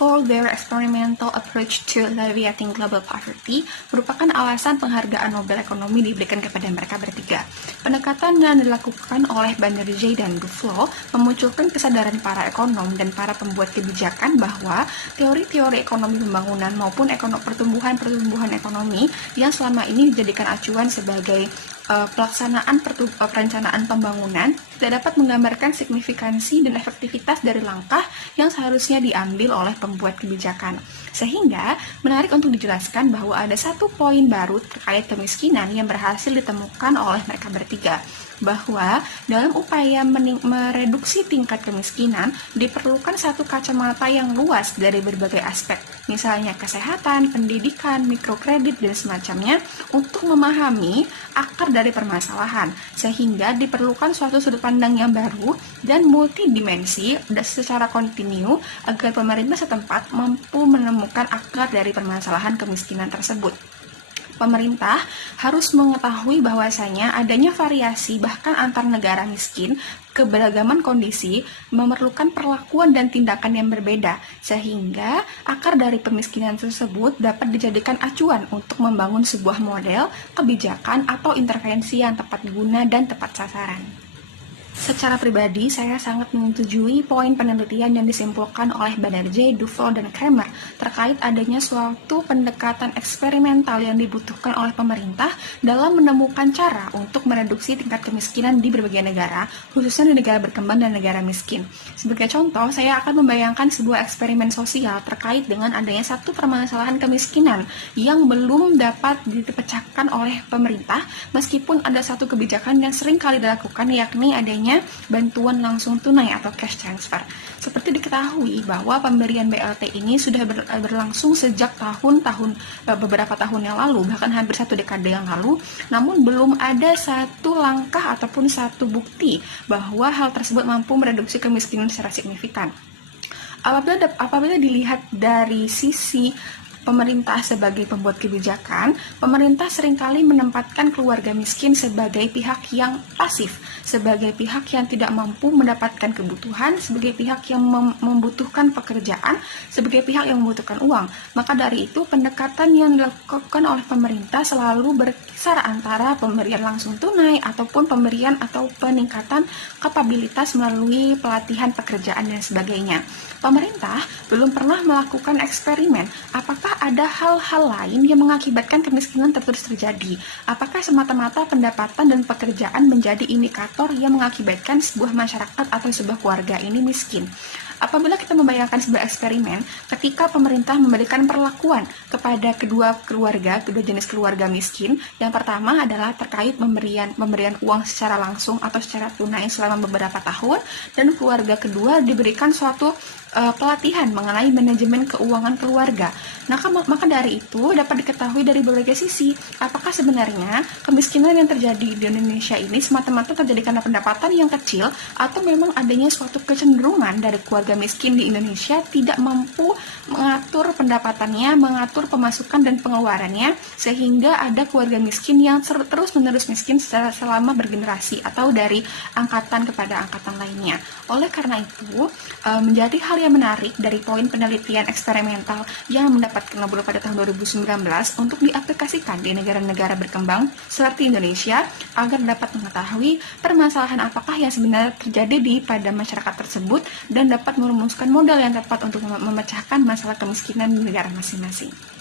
for their experimental approach to alleviating global poverty merupakan alasan penghargaan Nobel Ekonomi diberikan kepada mereka bertiga. Pendekatan yang dilakukan oleh Banerjee dan Duflo memunculkan kesadaran para ekonom dan para pembuat kebijakan bahwa teori-teori ekonomi pembangunan maupun pertumbuhan ekonomi yang selama ini dijadikan acuan sebagai pelaksanaan perencanaan pembangunan tidak dapat menggambarkan signifikansi dan efektivitas dari langkah yang seharusnya diambil oleh pembuat kebijakan. Sehingga menarik untuk dijelaskan bahwa ada satu poin baru terkait kemiskinan yang berhasil ditemukan oleh mereka bertiga, bahwa dalam upaya mereduksi tingkat kemiskinan diperlukan satu kacamata yang luas dari berbagai aspek, misalnya kesehatan, pendidikan, mikrokredit, dan semacamnya untuk memahami akar dari permasalahan, sehingga diperlukan suatu sudut pandang yang baru dan multidimensi secara kontinu agar pemerintah setempat mampu menemukan akar dari permasalahan kemiskinan tersebut. Pemerintah harus mengetahui bahwasanya adanya variasi bahkan antar negara miskin, keberagaman kondisi memerlukan perlakuan dan tindakan yang berbeda, sehingga akar dari pemiskinan tersebut dapat dijadikan acuan untuk membangun sebuah model, kebijakan, atau intervensi yang tepat guna dan tepat sasaran. Secara pribadi, saya sangat menyetujui poin penelitian yang disimpulkan oleh Banerjee, Duflo, dan Kramer terkait adanya suatu pendekatan eksperimental yang dibutuhkan oleh pemerintah dalam menemukan cara untuk mereduksi tingkat kemiskinan di berbagai negara, khususnya di negara berkembang dan negara miskin. Sebagai contoh, saya akan membayangkan sebuah eksperimen sosial terkait dengan adanya satu permasalahan kemiskinan yang belum dapat dipecahkan oleh pemerintah, meskipun ada satu kebijakan yang sering kali dilakukan, yakni adanya bantuan langsung tunai atau cash transfer. Seperti diketahui bahwa pemberian BLT ini sudah berlangsung sejak beberapa tahun yang lalu, bahkan hampir satu dekade yang lalu, namun belum ada satu langkah ataupun satu bukti bahwa hal tersebut mampu mereduksi kemiskinan secara signifikan. Apabila dilihat dari sisi pemerintah sebagai pembuat kebijakan, pemerintah seringkali menempatkan keluarga miskin sebagai pihak yang pasif, sebagai pihak yang tidak mampu mendapatkan kebutuhan, sebagai pihak yang membutuhkan pekerjaan, sebagai pihak yang membutuhkan uang. Maka dari itu, pendekatan yang dilakukan oleh pemerintah selalu berkisar antara pemberian langsung tunai ataupun pemberian atau peningkatan kapabilitas melalui pelatihan pekerjaan dan sebagainya. Pemerintah belum pernah melakukan eksperimen apakah ada hal-hal lain yang mengakibatkan kemiskinan terus terjadi. Apakah semata-mata pendapatan dan pekerjaan menjadi indikator yang mengakibatkan sebuah masyarakat atau sebuah keluarga ini miskin? Apabila kita membayangkan sebuah eksperimen, ketika pemerintah memberikan perlakuan kepada kedua jenis keluarga miskin, yang pertama adalah terkait pemberian uang secara langsung atau secara tunai selama beberapa tahun, dan keluarga kedua diberikan suatu pelatihan mengenai manajemen keuangan keluarga. Maka dari itu dapat diketahui dari berbagai sisi, apakah sebenarnya kemiskinan yang terjadi di Indonesia ini semata-mata terjadi karena pendapatan yang kecil, atau memang adanya suatu kecenderungan dari keluarga miskin di Indonesia tidak mampu mengatur pendapatannya, mengatur pemasukan dan pengeluarannya, sehingga ada keluarga miskin yang terus-menerus miskin selama bergenerasi atau dari angkatan kepada angkatan lainnya. Oleh karena itu, menjadi hal yang menarik dari poin penelitian eksperimental yang mendapatkan Nobel pada tahun 2019 untuk diaplikasikan di negara-negara berkembang seperti Indonesia agar dapat mengetahui permasalahan apakah yang sebenarnya terjadi pada masyarakat tersebut dan dapat merumuskan modal yang tepat untuk memecahkan masalah kemiskinan di negara masing-masing.